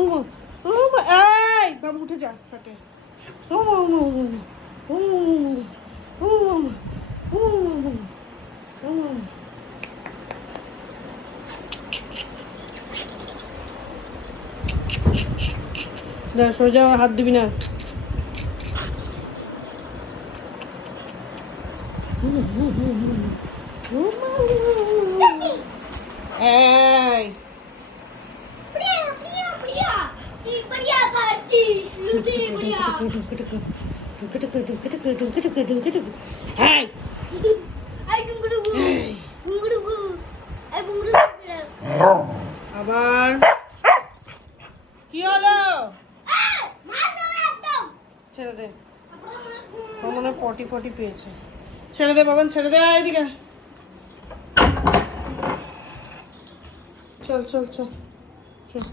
এই বাবু উঠে যা খাটে। সোজা হাত দিবি না। এই আবার কি হলো? ছেড়ে দে, মনে হয় পটি ফটি পেয়েছে। ছেড়ে দে বাবান, ছেড়ে দে। এদিকে চল চল চল চল।